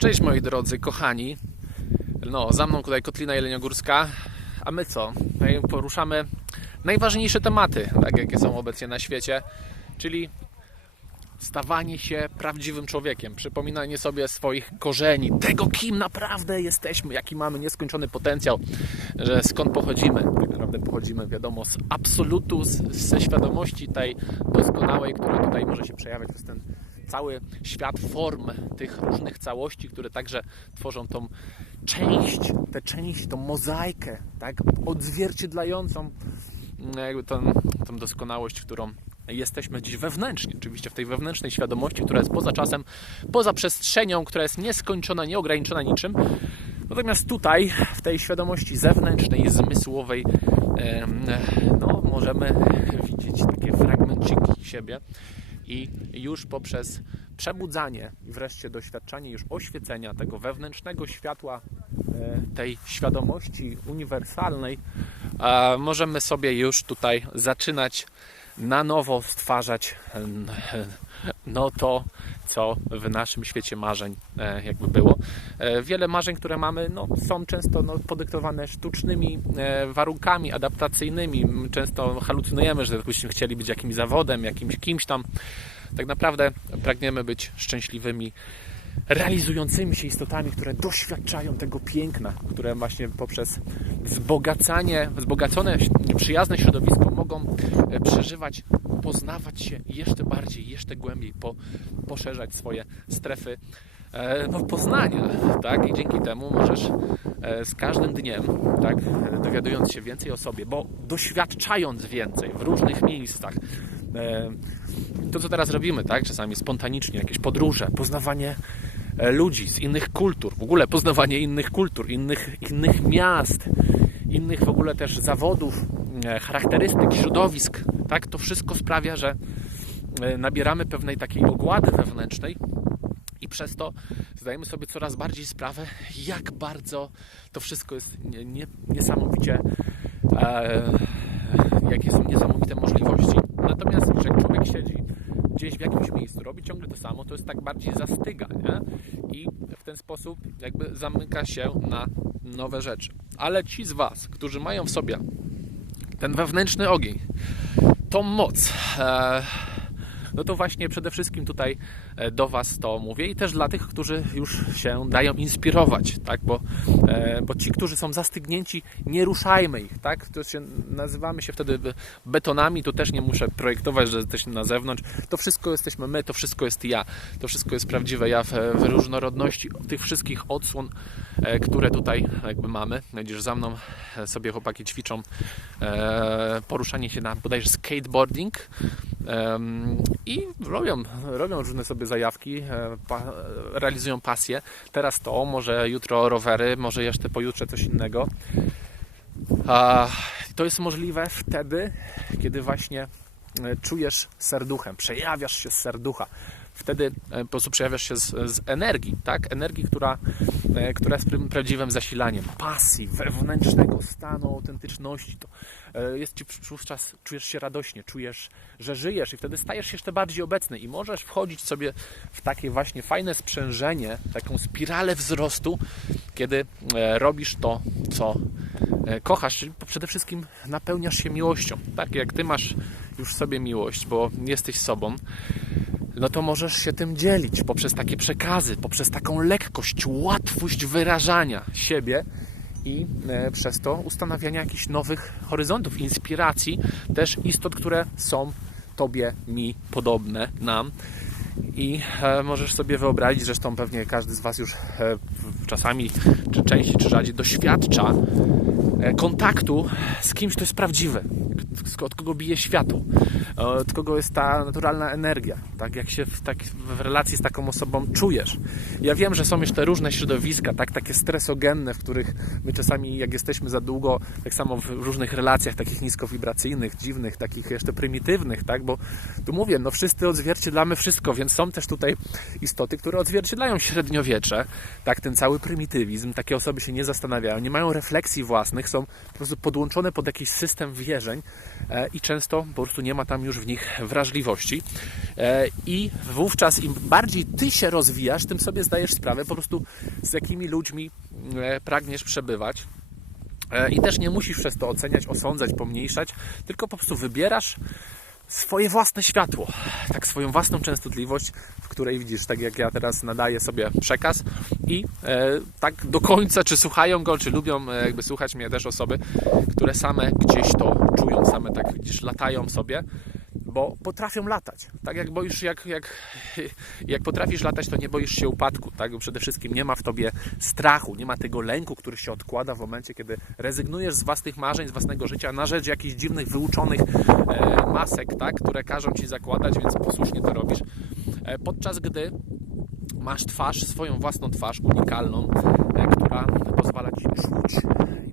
Cześć moi drodzy, kochani. No, za mną tutaj Kotlina Jeleniogórska. A my co? My poruszamy najważniejsze tematy, tak jakie są obecnie na świecie, czyli stawanie się prawdziwym człowiekiem, przypominanie sobie swoich korzeni, tego kim naprawdę jesteśmy, jaki mamy nieskończony potencjał, że skąd pochodzimy. Tak naprawdę pochodzimy, wiadomo, z absolutu, z, ze świadomości tej doskonałej, która tutaj może się przejawiać przez ten cały świat form tych różnych całości, które także tworzą tą część, tę część, tą mozaikę, tak, odzwierciedlającą mm, jakby tą, tą doskonałość, którą jesteśmy dziś wewnętrznie, oczywiście w tej wewnętrznej świadomości, która jest poza czasem, poza przestrzenią, która jest nieskończona, nieograniczona niczym. Natomiast tutaj, w tej świadomości zewnętrznej, zmysłowej, no, możemy widzieć takie fragmenciki siebie i już poprzez przebudzanie i wreszcie doświadczanie już oświecenia tego wewnętrznego światła, e, tej świadomości uniwersalnej, e, możemy sobie już tutaj zaczynać na nowo stwarzać e, no to, co w naszym świecie marzeń e, jakby było. E, Wiele marzeń, które mamy, no, są często no, podyktowane sztucznymi e, warunkami adaptacyjnymi. Często halucynujemy, że byśmy chcieli być jakimś zawodem, jakimś kimś tam. Tak naprawdę pragniemy być szczęśliwymi, realizującymi się istotami, które doświadczają tego piękna, które właśnie poprzez wzbogacanie, wzbogacone, przyjazne środowisko mogą e, przeżywać, poznawać się jeszcze bardziej, jeszcze głębiej, po, poszerzać swoje strefy e, no, poznania, tak? I dzięki temu możesz e, z każdym dniem, tak, dowiadując się więcej o sobie, bo doświadczając więcej w różnych miejscach, to co teraz robimy, tak, czasami spontanicznie, jakieś podróże, poznawanie e, ludzi z innych kultur, w ogóle poznawanie innych kultur, innych, innych miast, innych w ogóle też zawodów, e, charakterystyk, środowisk, tak, to wszystko sprawia, że e, nabieramy pewnej takiej ogłady wewnętrznej, i przez to zdajemy sobie coraz bardziej sprawę, jak bardzo to wszystko jest nie, nie, niesamowicie, e, jakie są niesamowite możliwości. Natomiast, że jak człowiek siedzi gdzieś w jakimś miejscu, robi ciągle to samo, to jest tak bardziej zastyga, nie? I w ten sposób jakby zamyka się na nowe rzeczy. Ale ci z Was, którzy mają w sobie ten wewnętrzny ogień, tą moc, e, no to właśnie przede wszystkim tutaj do Was to mówię i też dla tych, którzy już się dają inspirować, tak, bo, e, bo ci, którzy są zastygnięci, nie ruszajmy ich, tak, to się, nazywamy się wtedy betonami, to też nie muszę projektować, że jesteśmy na zewnątrz, to wszystko jesteśmy my, to wszystko jest ja, to wszystko jest prawdziwe ja w, w różnorodności tych wszystkich odsłon, e, które tutaj jakby mamy, widzisz, za mną sobie chłopaki ćwiczą poruszanie się na bodajże skateboarding, i robią, robią różne sobie zajawki, e, pa, realizują pasję. Teraz to, może jutro rowery, może jeszcze pojutrze coś innego. A to jest możliwe wtedy, kiedy właśnie e, czujesz serduchem, przejawiasz się z serducha. Wtedy e, po prostu przejawiasz się z, z energii, tak? Energii, która, która jest prawdziwym zasilaniem, pasji, wewnętrznego stanu autentyczności. To jest ci wówczas, czujesz się radośnie, czujesz, że żyjesz i wtedy stajesz się jeszcze bardziej obecny i możesz wchodzić sobie w takie właśnie fajne sprzężenie, taką spiralę wzrostu, kiedy robisz to, co kochasz, czyli przede wszystkim napełniasz się miłością. Tak jak ty masz już sobie miłość, bo jesteś sobą, no to możesz się tym dzielić poprzez takie przekazy, poprzez taką lekkość, łatwość wyrażania siebie i e, przez to ustanawiania jakichś nowych horyzontów, inspiracji, też istot, które są Tobie, mi podobne, nam. I e, możesz sobie wyobrazić, zresztą pewnie każdy z Was już e, czasami, czy częściej, czy rzadziej doświadcza kontaktu z kimś, kto jest prawdziwy, od kogo bije światło, od kogo jest ta naturalna energia, tak jak się w, tak, w relacji z taką osobą czujesz. Ja wiem, że są jeszcze różne środowiska, tak, takie stresogenne, w których my czasami, jak jesteśmy za długo, tak samo w różnych relacjach takich niskowibracyjnych, dziwnych, takich jeszcze prymitywnych, tak, bo tu mówię, no wszyscy odzwierciedlamy wszystko, więc są też tutaj istoty, które odzwierciedlają średniowiecze, tak, ten cały prymitywizm, takie osoby się nie zastanawiają, nie mają refleksji własnych, są po prostu podłączone pod jakiś system wierzeń, e, i często po prostu nie ma tam już w nich wrażliwości. E, I wówczas im bardziej ty się rozwijasz, tym sobie zdajesz sprawę po prostu z jakimi ludźmi e, pragniesz przebywać. E, I też nie musisz przez to oceniać, osądzać, pomniejszać, tylko po prostu wybierasz swoje własne światło, tak swoją własną częstotliwość, w której widzisz, tak jak ja teraz nadaję sobie przekaz i e, tak do końca, czy słuchają go, czy lubią e, jakby słuchać mnie też osoby, które same gdzieś to czują, same tak widzisz, latają sobie, bo potrafią latać. Tak jak boisz, jak, jak, jak potrafisz latać, to nie boisz się upadku. Tak? Przede wszystkim nie ma w tobie strachu, nie ma tego lęku, który się odkłada w momencie, kiedy rezygnujesz z własnych marzeń, z własnego życia na rzecz jakichś dziwnych, wyuczonych e, masek, tak? które każą ci zakładać, więc posłusznie to robisz. E, podczas gdy masz twarz, swoją własną twarz, unikalną, e, która pozwala ci czuć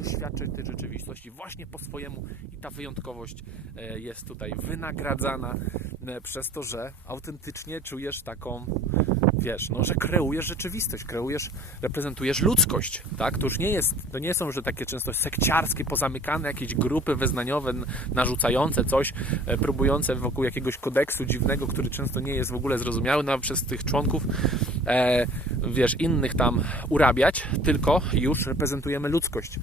i doświadczyć tej rzeczywistości właśnie po swojemu i ta wyjątkowość e, jest tutaj wynagradzana e, przez to, że autentycznie czujesz taką wiesz, no, że kreujesz rzeczywistość, kreujesz, reprezentujesz ludzkość, tak? To już nie jest, to nie są, że takie często sekciarskie, pozamykane jakieś grupy wyznaniowe, narzucające coś, e, próbujące wokół jakiegoś kodeksu dziwnego, który często nie jest w ogóle zrozumiały nawet przez tych członków, e, wiesz, innych tam urabiać, tylko już reprezentujemy ludzkość.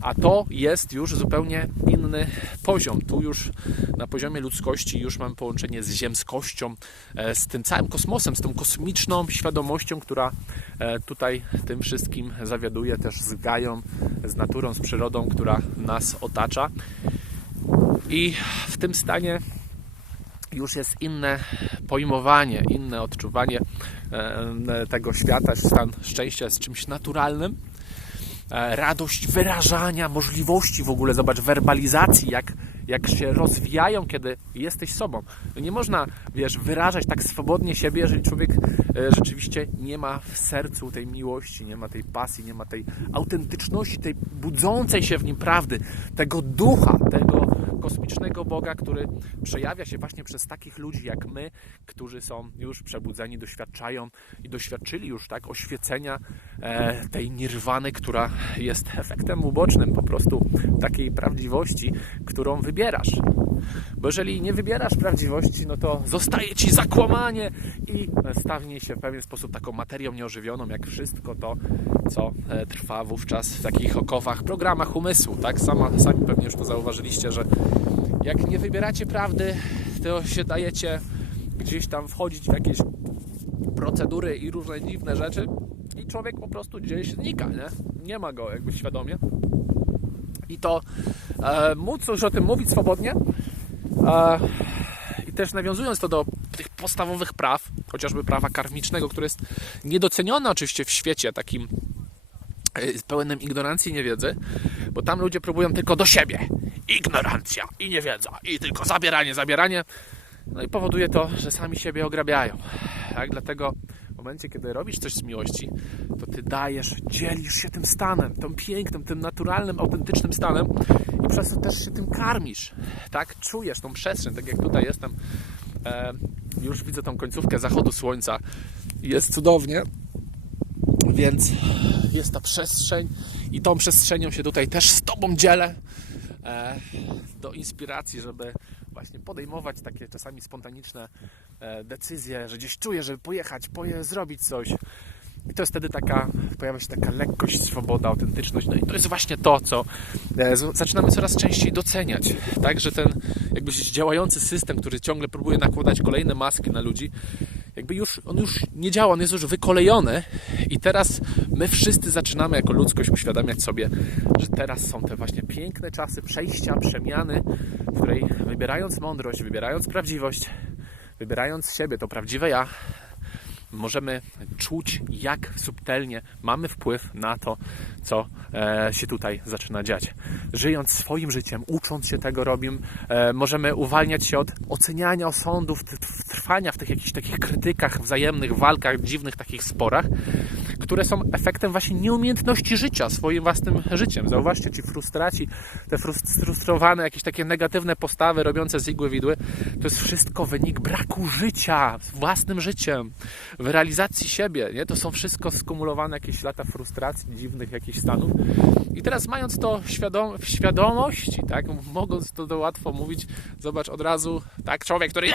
A to jest już zupełnie inny poziom. Tu już na poziomie ludzkości już mamy połączenie z ziemskością, e, z tym całym kosmosem, z tą kosmiczną świadomością, która e, tutaj tym wszystkim zawiaduje, też z Gają, z naturą, z przyrodą, która nas otacza. I w tym stanie już jest inne pojmowanie, inne odczuwanie e, tego świata. Stan szczęścia jest czymś naturalnym. E, Radość wyrażania, możliwości w ogóle, zobacz, werbalizacji, jak, jak się rozwijają, kiedy jesteś sobą. Nie można, wiesz, wyrażać tak swobodnie siebie, jeżeli człowiek e, rzeczywiście nie ma w sercu tej miłości, nie ma tej pasji, nie ma tej autentyczności, tej budzącej się w nim prawdy, tego ducha, tego kosmicznego Boga, który przejawia się właśnie przez takich ludzi jak my, którzy są już przebudzeni, doświadczają i doświadczyli już tak oświecenia e, tej nirwany, która jest efektem ubocznym po prostu takiej prawdziwości, którą wybierasz. Bo jeżeli nie wybierasz prawdziwości, no to zostaje ci zakłamanie i stawnie się w pewien sposób taką materią nieożywioną, jak wszystko to, co e, trwa wówczas w takich okowach, programach umysłu. Tak? Sama, sami pewnie już to zauważyliście, że jak nie wybieracie prawdy, to się dajecie gdzieś tam wchodzić w jakieś procedury i różne dziwne rzeczy i człowiek po prostu gdzieś znika, nie? Nie ma go jakby świadomie. I to e, móc już o tym mówić swobodnie e, i też nawiązując to do tych podstawowych praw, chociażby prawa karmicznego, które jest niedocenione oczywiście w świecie takim pełnym ignorancji i niewiedzy, bo tam ludzie próbują tylko do siebie. Ignorancja i niewiedza i tylko zabieranie, zabieranie. No i powoduje to, że sami siebie ograbiają. Tak? Dlatego w momencie, kiedy robisz coś z miłości, to ty dajesz, dzielisz się tym stanem, tym pięknym, tym naturalnym, autentycznym stanem i przez to też się tym karmisz. Tak? Czujesz tą przestrzeń, tak jak tutaj jestem. E, już widzę tą końcówkę zachodu słońca. Jest cudownie. Więc jest ta przestrzeń i tą przestrzenią się tutaj też z Tobą dzielę e, do inspiracji, żeby właśnie podejmować takie czasami spontaniczne e, decyzje, że gdzieś czuję, żeby pojechać, poje, zrobić coś. I to jest wtedy taka, pojawia się taka lekkość, swoboda, autentyczność. No i to jest właśnie to, co e, zaczynamy coraz częściej doceniać. Tak, że ten jakby działający system, który ciągle próbuje nakładać kolejne maski na ludzi, jakby już, on już nie działa, on jest już wykolejony i teraz my wszyscy zaczynamy jako ludzkość uświadamiać sobie, że teraz są te właśnie piękne czasy przejścia, przemiany, w której wybierając mądrość, wybierając prawdziwość, wybierając siebie, to prawdziwe ja, możemy czuć, jak subtelnie mamy wpływ na to, co e, się tutaj zaczyna dziać. Żyjąc swoim życiem, ucząc się tego robim, e, możemy uwalniać się od oceniania osądów, trwania w tych jakichś takich krytykach, wzajemnych walkach, dziwnych takich sporach, które są efektem właśnie nieumiejętności życia swoim własnym życiem. Zauważcie, ci frustraci, te frustrowane, jakieś takie negatywne postawy robiące z igły widły, to jest wszystko wynik braku życia, własnym życiem, w realizacji siebie. Nie? To są wszystko skumulowane jakieś lata frustracji, dziwnych jakichś stanów. I teraz mając to świadom w świadomości, tak, mogąc to, to łatwo mówić, zobacz od razu, tak, człowiek, który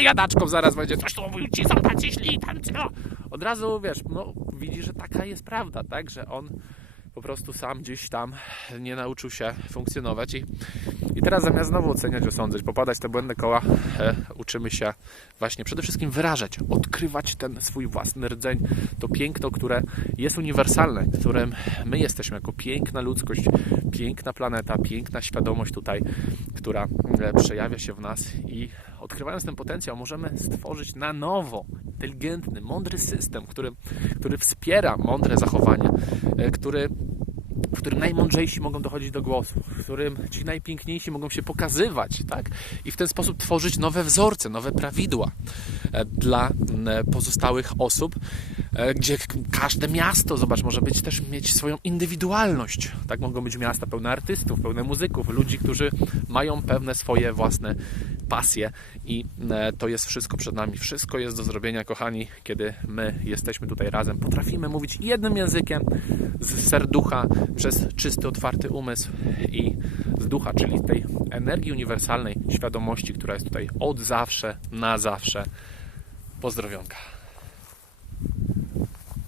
jadaczką zaraz będzie coś tu mówił ci, zobacz, jeśli tam, no, od razu, wiesz, no, widzi, że taka jest prawda, tak, że on po prostu sam gdzieś tam nie nauczył się funkcjonować. I, i teraz zamiast znowu oceniać, osądzać, popadać te błędne koła, e, uczymy się właśnie przede wszystkim wyrażać, odkrywać ten swój własny rdzeń, to piękno, które jest uniwersalne, którym my jesteśmy jako piękna ludzkość, piękna planeta, piękna świadomość tutaj, która e, przejawia się w nas i odkrywając ten potencjał możemy stworzyć na nowo inteligentny, mądry system, który, który wspiera mądre zachowanie, e, który w którym najmądrzejsi mogą dochodzić do głosu, w którym ci najpiękniejsi mogą się pokazywać, tak? I w ten sposób tworzyć nowe wzorce, nowe prawidła e, dla e, pozostałych osób, gdzie każde miasto, zobacz, może być też mieć swoją indywidualność. Tak mogą być miasta pełne artystów, pełne muzyków, ludzi, którzy mają pewne swoje własne pasje i to jest wszystko przed nami. Wszystko jest do zrobienia, kochani, kiedy my jesteśmy tutaj razem. Potrafimy mówić jednym językiem z serducha, przez czysty, otwarty umysł i z ducha, czyli tej energii uniwersalnej świadomości, która jest tutaj od zawsze, na zawsze. Pozdrowionka.